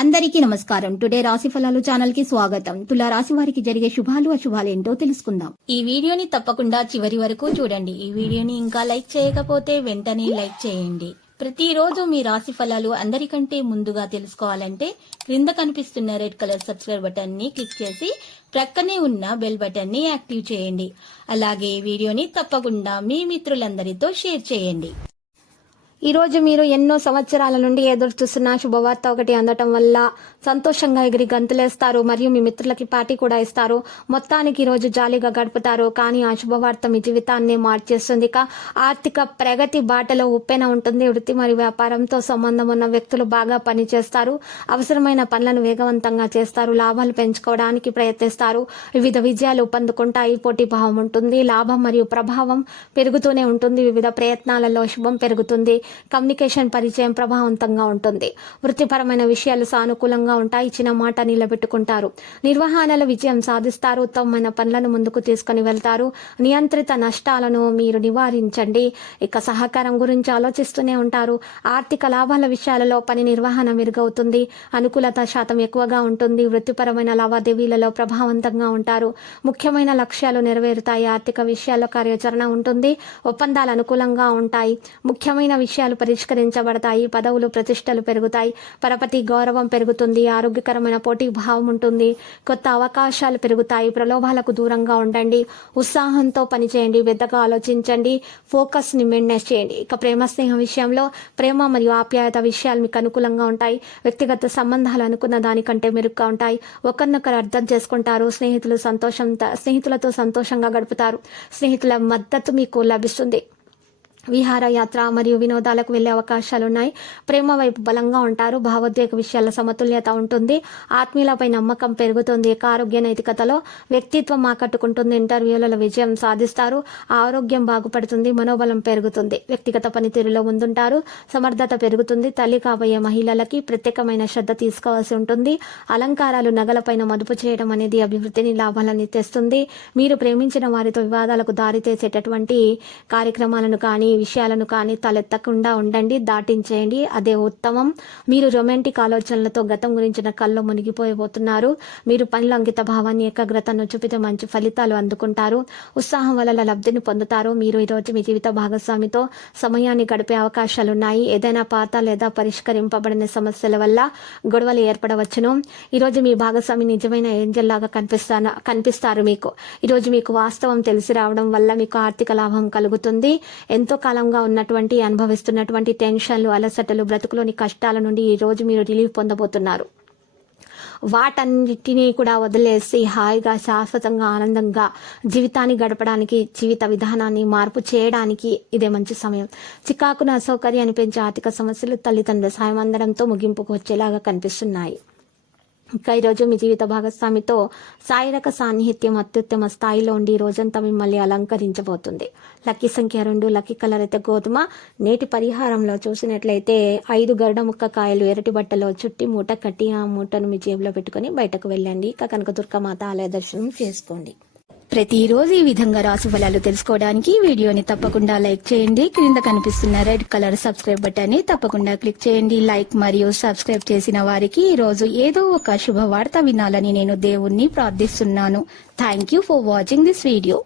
అందరికీ నమస్కారం. టుడే రాశి ఫలాలు ఛానల్ కి స్వాగతం. తులా రాశి వారికి జరిగే శుభాలు అశుభాలు ఏంటో తెలుసుకుందాం. ఈ వీడియోని తప్పకుండా చివరి వరకు చూడండి. ఈ వీడియోని ఇంకా లైక్ చేయకపోతే వెంటనే లైక్ చేయండి. ప్రతిరోజు మీ రాశి ఫలాలు అందరికంటే ముందుగా తెలుసుకోవాలంటే క్రింద కనిపిస్తున్న రెడ్ కలర్ సబ్స్క్రైబ్ బటన్ ని క్లిక్ చేసి ప్రక్కనే ఉన్న బెల్ బటన్ ని యాక్టివ్ చేయండి. అలాగే ఈ వీడియోని తప్పకుండా మీ మిత్రులందరితో షేర్ చేయండి. ఈ రోజు మీరు ఎన్నో సంవత్సరాల నుండి ఎదురు చూస్తున్న శుభవార్త ఒకటి అందటం వల్ల సంతోషంగా ఎగిరి గంతులేస్తారు మరియు మీ మిత్రులకి పార్టీ కూడా ఇస్తారు. మొత్తానికి ఈ రోజు జాలీగా గడుపుతారు. కానీ ఆ శుభవార్త మీ జీవితాన్ని మార్చేస్తుంది. ఆర్థిక ప్రగతి బాటలో ఉప్పెన ఉంటుంది. వృత్తి మరియు వ్యాపారంతో సంబంధం ఉన్న వ్యక్తులు బాగా పనిచేస్తారు. అవసరమైన పనులను వేగవంతంగా చేస్తారు. లాభాలు పెంచుకోవడానికి ప్రయత్నిస్తారు. వివిధ విజయాలు పొందుకుంటాయి. పోటీ భావం ఉంటుంది. లాభం మరియు ప్రభావం పెరుగుతూనే ఉంటుంది. వివిధ ప్రయత్నాలలో శుభం పెరుగుతుంది. కమ్యూనికేషన్ పరిచయం ప్రభావవంతంగా ఉంటుంది. వృత్తిపరమైన విషయాలు సానుకూలంగా ఉంటాయి. ఇచ్చిన మాట నిలబెట్టుకుంటారు. నిర్వహణలో విజయం సాధిస్తారు. ఉత్తమమైన పనులను ముందుకు తీసుకుని వెళ్తారు. నియంత్రిత నష్టాలను మీరు నివారించండి. ఇక సహకారం గురించి ఆలోచిస్తూనే ఉంటారు. ఆర్థిక లాభాల విషయాలలో పని నిర్వహణ మెరుగవుతుంది. అనుకూలత శాతం ఎక్కువగా ఉంటుంది. వృత్తిపరమైన లావాదేవీలలో ప్రభావవంతంగా ఉంటారు. ముఖ్యమైన లక్ష్యాలు నెరవేరుతాయి. ఆర్థిక విషయాల్లో కార్యాచరణ ఉంటుంది. ఒప్పందాలు అనుకూలంగా ఉంటాయి. ముఖ్యమైన విషయాలు పరిష్కరించబడతాయి. పదవులు ప్రతిష్టలు పెరుగుతాయి. పరపతి గౌరవం పెరుగుతుంది. ఆరోగ్యకరమైన పోటీ భావం ఉంటుంది. కొత్త అవకాశాలు పెరుగుతాయి. ప్రలోభాలకు దూరంగా ఉండండి. ఉత్సాహంతో పనిచేయండి. పెద్దగా ఆలోచించండి. ఫోకస్ ని మెయింటైన్ చేయండి. ఇక ప్రేమ స్నేహం విషయంలో ప్రేమ మరియు ఆప్యాయత విషయాలు మీకు అనుకూలంగా ఉంటాయి. వ్యక్తిగత సంబంధాలు అనుకున్న దానికంటే మెరుగ్గా ఉంటాయి. ఒకరినొకరు అర్థం చేసుకుంటారు. స్నేహితులతో సంతోషంగా గడుపుతారు. స్నేహితుల మద్దతు మీకు లభిస్తుంది. విహారయాత్ర మరియు వినోదాలకు వెళ్లే అవకాశాలున్నాయి. ప్రేమ వైపు బలంగా ఉంటారు. భావోద్వేగ విషయాల సమతుల్యత ఉంటుంది. ఆత్మీయులపై నమ్మకం పెరుగుతుంది. ఆరోగ్య నైతికతలో వ్యక్తిత్వం ఆకట్టుకుంటుంది. ఇంటర్వ్యూలలో విజయం సాధిస్తారు. ఆరోగ్యం బాగుపడుతుంది. మనోబలం పెరుగుతుంది. వ్యక్తిగత పనితీరులో ముందుంటారు. సమర్థత పెరుగుతుంది. తల్లి కాబోయే మహిళలకి ప్రత్యేకమైన శ్రద్ధ తీసుకోవాల్సి ఉంటుంది. అలంకారాలు నగలపైన మదుపు చేయడం అనేది అభివృద్ధిని లాభాలని తెస్తుంది. మీరు ప్రేమించిన వారితో వివాదాలకు దారితీసేటటువంటి కార్యక్రమాలను కానీ విషయాలను కానీ తలెత్తకుండా ఉండండి. దాటించేయండి. అదే ఉత్తమం. మీరు రొమాంటిక్ ఆలోచనలతో గతం గురించిన కల్లో మునిగిపోయిపోతున్నారు. మీరు పనిలో అంకిత భావాన్ని ఏకాగ్రతను చూపితే మంచి ఫలితాలు అందుకుంటారు. ఉత్సాహం వల్ల లబ్ధిని పొందుతారు. మీరు ఈరోజు మీ జీవిత భాగస్వామితో సమయాన్ని గడిపే అవకాశాలున్నాయి. ఏదైనా పాత లేదా పరిష్కరింపబడిన సమస్యల వల్ల గొడవలు ఏర్పడవచ్చును. ఈరోజు మీ భాగస్వామి నిజమైన ఏంజల్ లాగా కనిపిస్తారు. ఈరోజు మీకు వాస్తవం తెలిసి రావడం వల్ల మీకు ఆర్థిక లాభం కలుగుతుంది. ఎంతో కాలంగా అనుభవిస్తున్నటువంటి టెన్షన్లు, అలసటలు, బ్రతుకులోని కష్టాల నుండి ఈ రోజు మీరు రిలీఫ్ పొందబోతున్నారు. వాటన్నిటినీ కూడా వదిలేసి హాయిగా శాశ్వతంగా ఆనందంగా జీవితాన్ని గడపడానికి, జీవిత విధానాన్ని మార్పు చేయడానికి ఇదే మంచి సమయం. చికాకును, అసౌకర్యాన్ని పెంచే ఆర్థిక సమస్యలు తల్లిదండ్రుల సాయం అందడంతో ముగింపుకు వచ్చేలాగా కనిపిస్తున్నాయి. ఇంకా ఈరోజు మీ జీవిత భాగస్వామితో శారీరక సాన్నిహిత్యం అత్యుత్తమ స్థాయిలో ఉండి ఈ రోజంతా మిమ్మల్ని అలంకరించబోతుంది. లక్కీ సంఖ్య 2, లక్కీ కలర్ అయితే గోధుమ. నేటి పరిహారంలో చూసినట్లయితే 5 గరుడ ముక్క కాయలు ఎరటి బట్టలో చుట్టి మూట కట్టి ఆ మూటను మీ జేబులో పెట్టుకుని బయటకు వెళ్ళండి. ఇక కనకదుర్గమాత ఆలయ దర్శనం చేసుకోండి. ప్రతిరోజు ఈ విధంగా రాశి ఫలాలు తెలుసుకోవడానికి వీడియోని తప్పకుండా లైక్ చేయండి. క్రింద కనిపిస్తున్న రెడ్ కలర్ సబ్స్క్రైబ్ బటన్ ని తప్పకుండా క్లిక్ చేయండి. లైక్ మరియు సబ్స్క్రైబ్ చేసిన వారికి ఈ రోజు ఏదో ఒక శుభవార్త వినాలని నేను దేవుణ్ణి ప్రార్థిస్తున్నాను. Thank you for watching this video.